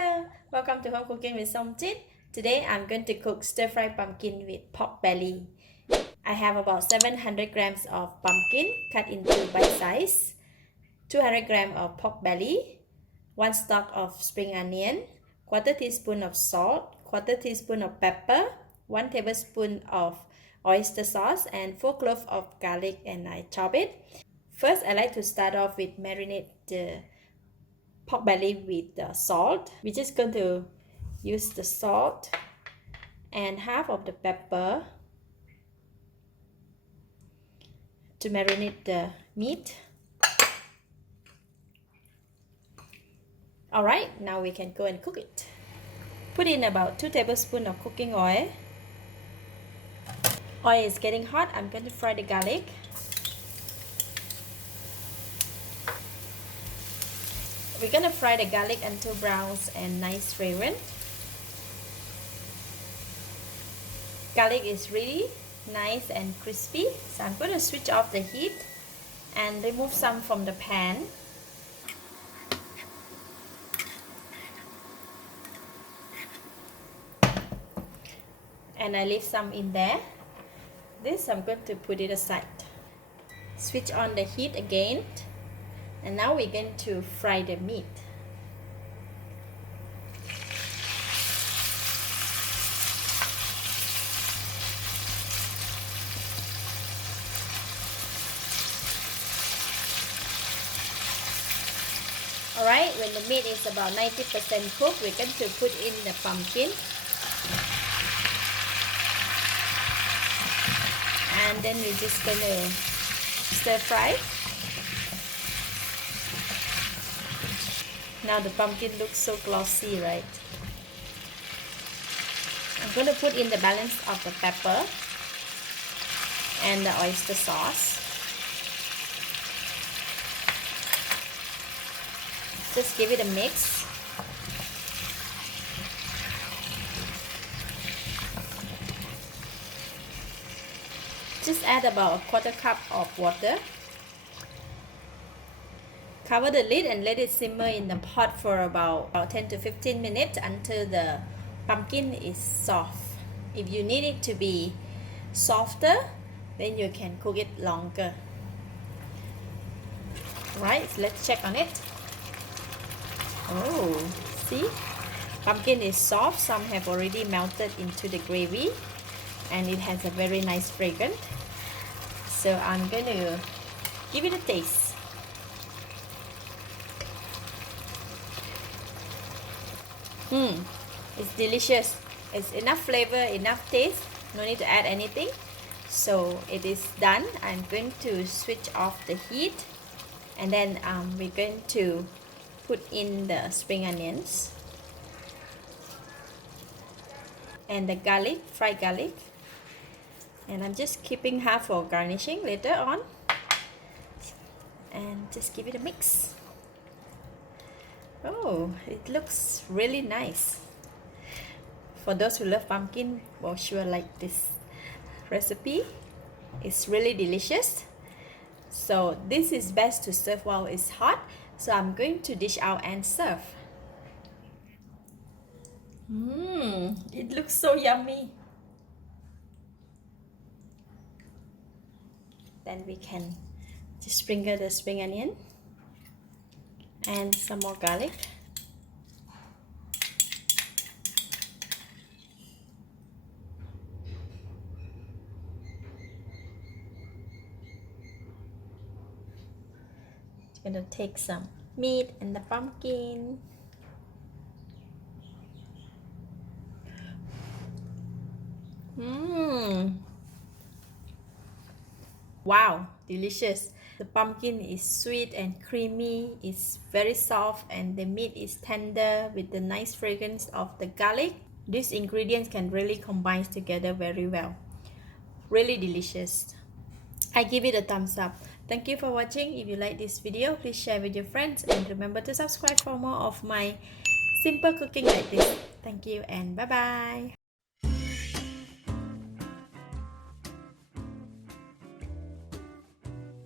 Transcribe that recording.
Hello, welcome to Home Cooking with Somjit. Today I'm going to cook stir-fried pumpkin with pork belly. I have about 700 grams of pumpkin cut into bite size, 200 grams of pork belly, 1 stalk of spring onion, quarter teaspoon of salt, quarter teaspoon of pepper, 1 tablespoon of oyster sauce, and 4 cloves of garlic, and I chop it. First, I like to start off with marinate the pork belly with the salt. We're just going to use the salt and half of the pepper to marinate the meat. Alright, now we can go and cook it. Put in about 2 tablespoons of cooking oil. Oil is getting hot. I'm going to fry the garlic. We're going to fry the garlic until browns and nice fragrant. Garlic is really nice and crispy, so I'm going to switch off the heat and remove some from the pan. And I leave some in there. This I'm going to put it aside. Switch on the heat again. And now we're going to fry the meat. Alright, when the meat is about 90% cooked, we're going to put in the pumpkin. And then we're just going to stir fry. Now the pumpkin looks so glossy, right? I'm going to put in the balance of the pepper and the oyster sauce. Just give it a mix. Just add about a quarter cup of water. Cover the lid and let it simmer in the pot for about 10 to 15 minutes until the pumpkin is soft. If you need it to be softer, then you can cook it longer. Right, so let's check on it. Oh, see? Pumpkin is soft. Some have already melted into the gravy and it has a very nice fragrance. So I'm going to give it a taste. It's delicious. It's enough flavor, enough taste. No need to add anything. So it is done. I'm going to switch off the heat, and then we're going to put in the spring onions and the garlic, fried garlic. And I'm just keeping half for garnishing later on. And just give it a mix. Oh, it looks really nice. For those who love pumpkin, will sure like this recipe. It's really delicious. So this is best to serve while it's hot. So I'm going to dish out and serve. It looks so yummy. Then we can just sprinkle the spring onion and some more garlic. Just gonna take some meat and the pumpkin. Wow, delicious. The pumpkin is sweet and creamy, it's very soft, and the meat is tender with the nice fragrance of the garlic. These ingredients can really combine together very well. Really delicious. I give it a thumbs up. Thank you for watching. If you like this video, please share with your friends and remember to subscribe for more of my simple cooking like this. Thank you and bye bye.